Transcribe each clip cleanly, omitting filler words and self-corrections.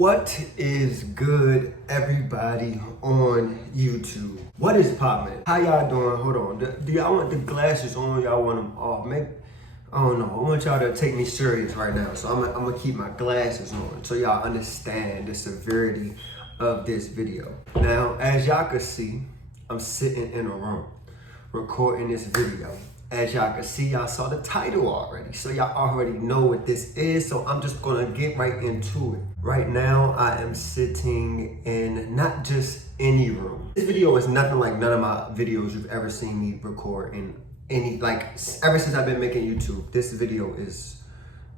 What is good, everybody on YouTube? What is poppin'? How y'all doing? Hold on. Do y'all want the glasses on? Y'all want them off? Maybe, I don't know. I want y'all to take me serious right now. So I'm gonna keep my glasses on so y'all understand the severity of this video. Now, as y'all can see, I'm sitting in a room recording this video. As y'all can see, y'all saw the title already. So y'all already know what this is. So I'm just gonna get right into it. Right now, I am sitting in not just any room. This video is nothing like none of my videos you've ever seen me record in any, like ever since I've been making YouTube. This video is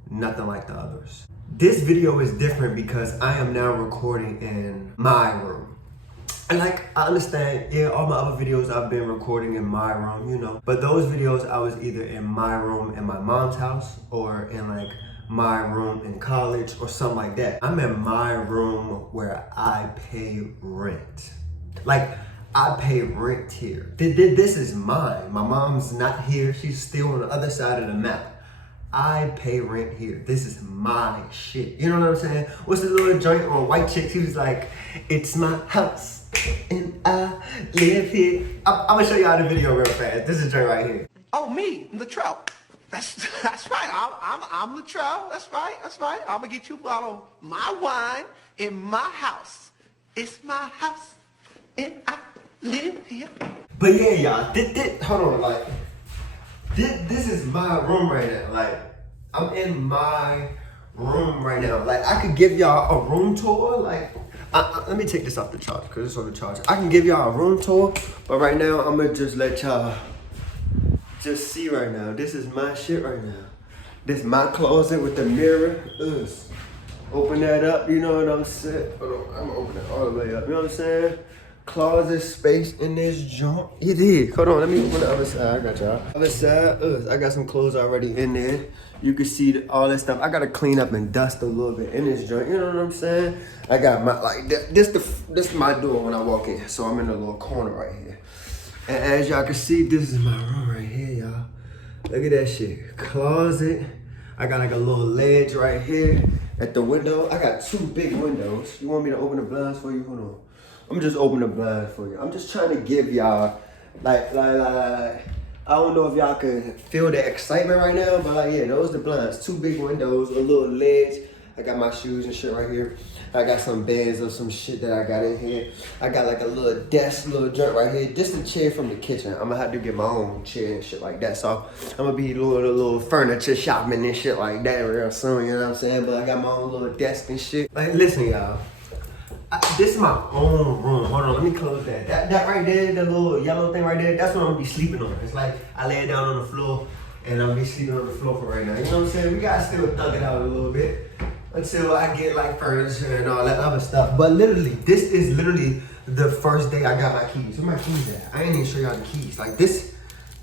nothing like the others. This video is different because I am now recording in my room. And like, I understand, yeah, all my other videos I've been recording in my room, you know. But those videos, I was either in my room in my mom's house or in like my room in college or something like that. I'm in my room where I pay rent. Like, I pay rent here. This is mine. My mom's not here. She's still on the other side of the map. I pay rent here. This is my shit. You know what I'm saying? What's the little joint on White Chicks? He was like, it's my house and I live here. I'm gonna show y'all the video real fast. This is joint right here. Oh, me, Latrell. That's right. I'm Latrell. That's right. I'm gonna get you a bottle of my wine in my house. It's my house and I live here. But yeah, y'all, hold on, like, this is my room right now. Like, I'm in my room right now. Like, I could give y'all a room tour. Like, let me take this off the charger because it's on the charger. I can give y'all a room tour, but right now I'm gonna just let y'all just see right now. This is my shit right now. This is my closet with the mirror. Ugh. Open that up, you know what I'm saying? Hold on, I'm gonna open it all the way up. You know what I'm saying? Closet space in this joint. It is. Hold on, let me open the other side. I got y'all. Other side, I got some clothes already in there. You can see all that stuff. I gotta clean up and dust a little bit in this joint. You know what I'm saying? I got my, like, this is my door when I walk in. So I'm in a little corner right here. And as y'all can see, this is my room right here, y'all. Look at that shit. Closet. I got like a little ledge right here at the window. I got two big windows. You want me to open the blinds for you? Hold on. I'm just opening the blinds for you. I'm just trying to give y'all, like, I don't know if y'all can feel the excitement right now, but like, yeah, those are the blinds. Two big windows, a little ledge. I got my shoes and shit right here. I got some bands of some shit that I got in here. I got like a little desk, little joint right here. This is a chair from the kitchen. I'm gonna have to get my own chair and shit like that. So I'm gonna be doing a little furniture shopping and shit like that real soon, you know what I'm saying? But I got my own little desk and shit. Like, listen, y'all. This is my own room. Hold on, let me close that. That right there, the little yellow thing right there, that's what I'm gonna be sleeping on. It's like I lay it down on the floor and I'm gonna be sleeping on the floor for right now. You know what I'm saying? We gotta still thug it out a little bit until I get like furniture and all that other stuff. But literally, this is literally the first day I got my keys. Where my keys at? I ain't even show y'all the keys. Like this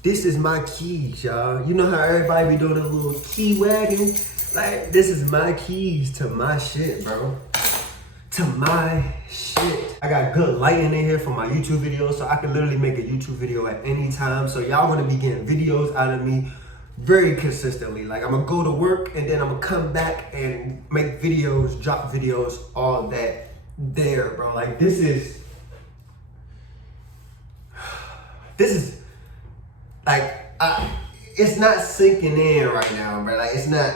is my keys, y'all. You know how everybody be doing a little key wagon? Like, this is my keys to my shit, bro. To my shit. I got good lighting in here for my YouTube videos, so I can literally make a YouTube video at any time. So y'all gonna be getting videos out of me very consistently. Like, I'm gonna go to work and then I'm gonna come back and make videos, drop videos, all that there, bro. Like, this is like, it's not sinking in right now, bro. Like, it's not.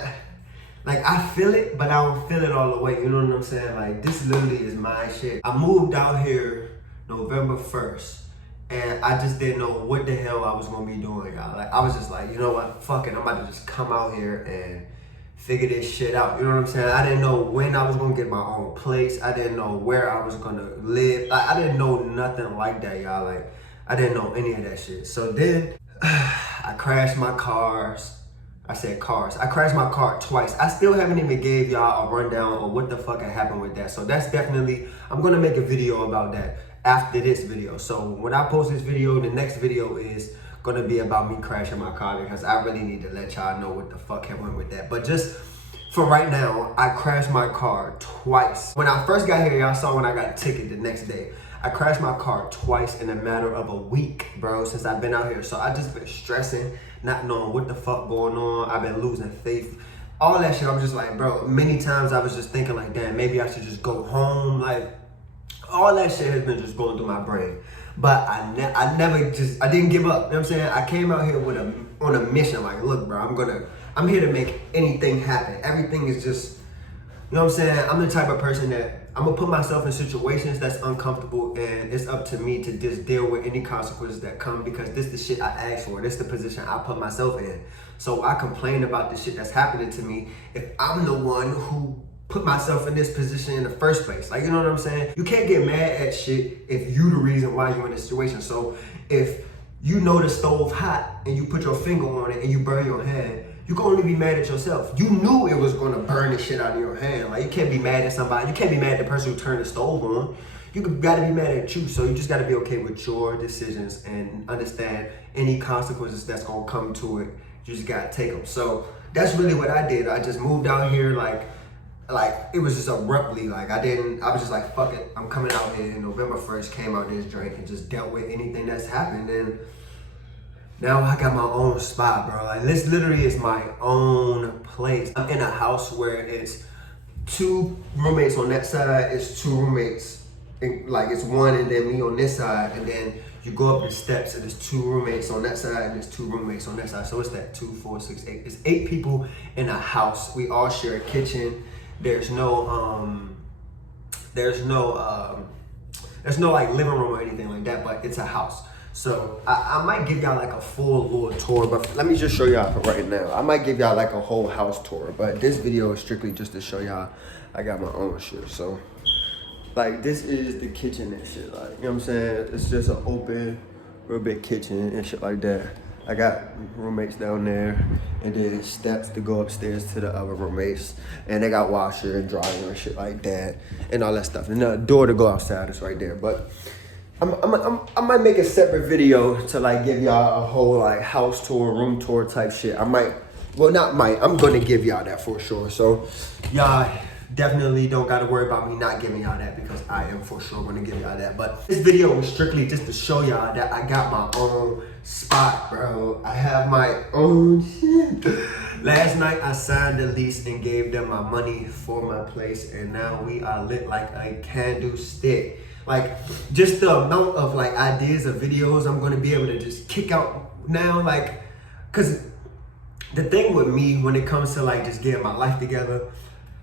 Like, I feel it, but I don't feel it all the way. You know what I'm saying? Like, this literally is my shit. I moved out here November 1st, and I just didn't know what the hell I was gonna be doing, y'all. Like, I was just like, you know what? Fuck it. I'm about to just come out here and figure this shit out. You know what I'm saying? I didn't know when I was gonna get my own place. I didn't know where I was gonna live. Like, I didn't know nothing like that, y'all. Like, I didn't know any of that shit. So then, I crashed my cars. I said cars. I crashed my car twice. I still haven't even gave y'all a rundown on what the fuck had happened with that. So that's definitely, I'm gonna make a video about that after this video. So when I post this video, the next video is gonna be about me crashing my car because I really need to let y'all know what the fuck happened with that. But just for right now, I crashed my car twice. When I first got here, y'all saw when I got a ticket the next day. I crashed my car twice in a matter of a week, bro, since I've been out here. So I just been stressing, not knowing what the fuck going on. I've been losing faith. all that shit. I'm just like, bro, many times I was just thinking like, damn, maybe I should just go home. Like, all that shit has been just going through my brain. But I didn't give up. You know what I'm saying? I came out here on a mission. Like, look, bro, I'm here to make anything happen. Everything is just, you know what I'm saying? I'm the type of person that I'm gonna put myself in situations that's uncomfortable, and it's up to me to just deal with any consequences that come, because this is the shit I asked for. This is the position I put myself in. So I complain about the shit that's happening to me if I'm the one who put myself in this position in the first place. Like, you know what I'm saying? You can't get mad at shit if you the reason why you're in this situation. So if you know the stove hot and you put your finger on it and you burn your hand, you can only be mad at yourself. You knew it was gonna burn the shit out of your hand. Like, you can't be mad at somebody. You can't be mad at the person who turned the stove on. You gotta be mad at you. So you just gotta be okay with your decisions and understand any consequences that's gonna come to it. You just gotta take them. So that's really what I did. I just moved out here like it was just abruptly. Like, I was just like, fuck it. I'm coming out here. November 1st, came out this drink and just dealt with anything that's happened. And now I got my own spot, bro. Like, this literally is my own place. I'm in a house where it's 2 roommates on that side, it's 2 roommates, like it's 1 and then me on this side, and then you go up the steps and there's 2 roommates on that side and there's 2 roommates on that side. So it's that 2, 4, 6, 8. It's 8 people in a house. We all share a kitchen. There's no like living room or anything like that, but it's a house. So I might give y'all like a full little tour, but let me just show y'all right now. I might give y'all like a whole house tour, but this video is strictly just to show y'all I got my own shit. So like, this is the kitchen and shit, like, you know what I'm saying? It's just an open, real big kitchen and shit like that. I got roommates down there, and then steps to go upstairs to the other roommates, and they got washer and dryer and shit like that, and all that stuff. And the door to go outside is right there. But I might make a separate video to like give y'all a whole like house tour, room tour type shit. I'm gonna give y'all that for sure. So y'all definitely don't gotta worry about me not giving y'all that, because I am for sure gonna give y'all that. But this video was strictly just to show y'all that I got my own spot, bro. I have my own shit. Last night I signed the lease and gave them my money for my place, and now we are lit like a candlestick. Like, just the amount of like ideas of videos I'm gonna be able to just kick out now, like, cause the thing with me when it comes to like just getting my life together,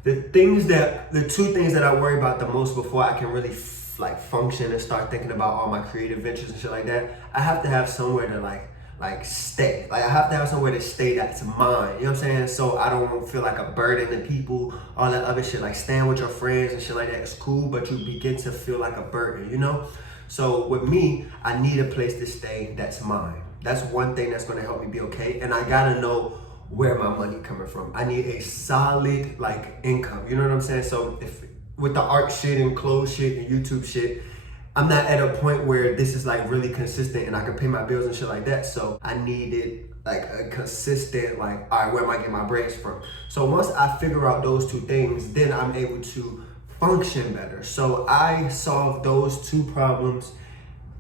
the 2 things that I worry about the most before I can really like function and start thinking about all my creative ventures and shit like that, I have to have somewhere to like stay. Like, I have to have somewhere to stay that's mine. You know what I'm saying? So I don't feel like a burden to people, all that other shit. Like, staying with your friends and shit like that is cool, but you begin to feel like a burden, you know? So with me, I need a place to stay that's mine. That's one thing that's gonna help me be okay. And I gotta know where my money coming from. I need a solid like income, you know what I'm saying? So if with the art shit and clothes shit and YouTube shit, I'm not at a point where this is like really consistent and I can pay my bills and shit like that. So I needed like a consistent, like, all right, where am I getting my breaks from? So once I figure out those 2 things, then I'm able to function better. So I solved those 2 problems,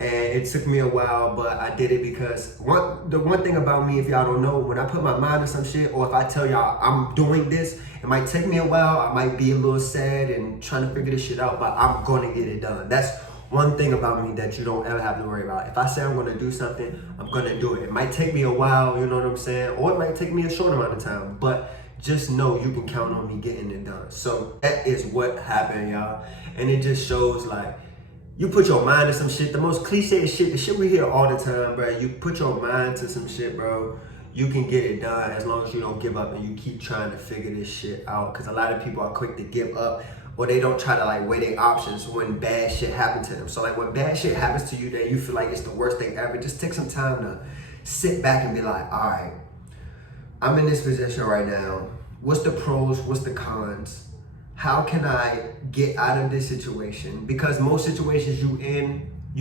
and it took me a while, but I did it because the one thing about me, if y'all don't know, when I put my mind to some shit, or if I tell y'all I'm doing this, it might take me a while. I might be a little sad and trying to figure this shit out, but I'm gonna get it done. That's one thing about me that you don't ever have to worry about. If I say I'm gonna do something, I'm gonna do it. It might take me a while, you know what I'm saying? Or it might take me a short amount of time, but just know you can count on me getting it done. So that is what happened, y'all. And it just shows like, you put your mind to some shit, the most cliche shit, the shit we hear all the time, bro. You put your mind to some shit, bro, you can get it done as long as you don't give up and you keep trying to figure this shit out. Because a lot of people are quick to give up, or they don't try to like weigh their options when bad shit happens to them. So like, when bad shit happens to you that you feel like it's the worst thing ever, just take some time to sit back and be like, all right, I'm in this position right now. What's the pros? What's the cons? How can I get out of this situation? Because most situations you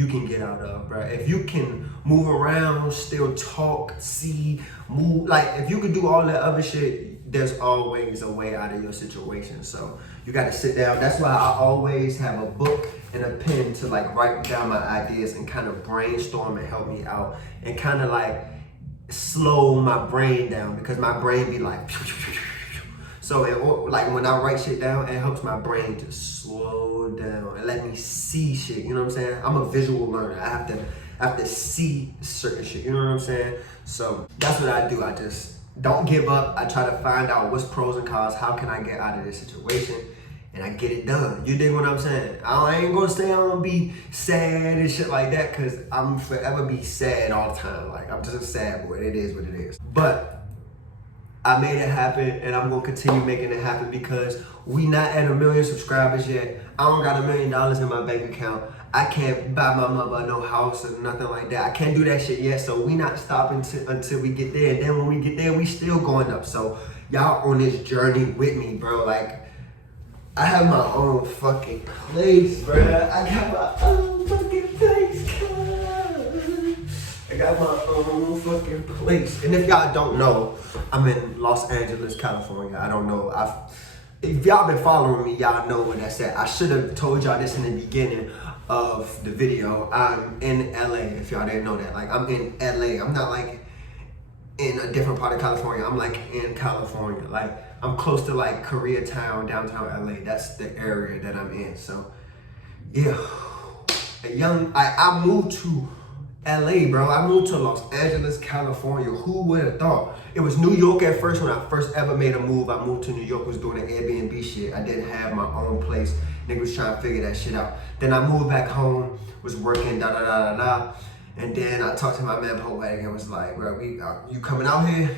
can get out of, bro. If you can move around, still talk, see, move, like if you could do all that other shit, there's always a way out of your situation. So you gotta sit down. That's why I always have a book and a pen to like write down my ideas and kind of brainstorm and help me out and kind of like slow my brain down, because my brain be like, So like when I write shit down, it helps my brain to slow down and let me see shit. You know what I'm saying? I'm a visual learner. I have to see certain shit. You know what I'm saying? So that's what I do. I just don't give up. I try to find out what's pros and cons. How can I get out of this situation? And I get it done. You dig what I'm saying? I ain't gonna stay on and be sad and shit like that, cause I'm forever be sad all the time. Like, I'm just a sad boy. It is what it is. But I made it happen, and I'm gonna continue making it happen because we not at 1 million subscribers yet. I don't got $1 million in my bank account. I can't buy my mother no house or nothing like that. I can't do that shit yet, so we not stopping until we get there. And then when we get there, we still going up. So y'all on this journey with me, bro. Like, I have my own fucking place, bro. I got my own fucking place, cuz. I got my own fucking place. And if y'all don't know, I'm in Los Angeles, California. I don't know. If y'all been following me, y'all know where that's at. I should have told y'all this in the beginning of the video. I'm in LA, if y'all didn't know that. Like, I'm in LA. I'm not like in a different part of California. I'm like in California. Like, I'm close to like Koreatown, downtown LA. That's the area that I'm in. So yeah, I moved to LA, bro. I moved to Los Angeles, California. Who would have thought? It was New York at first. When I first ever made a move, I moved to New York, was doing the Airbnb shit. I didn't have my own place. Nigga was trying to figure that shit out. Then I moved back home, was working, da da da da da. And then I talked to my man Poetic and was like, bro, you coming out here?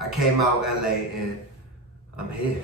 I came out LA and I'm here.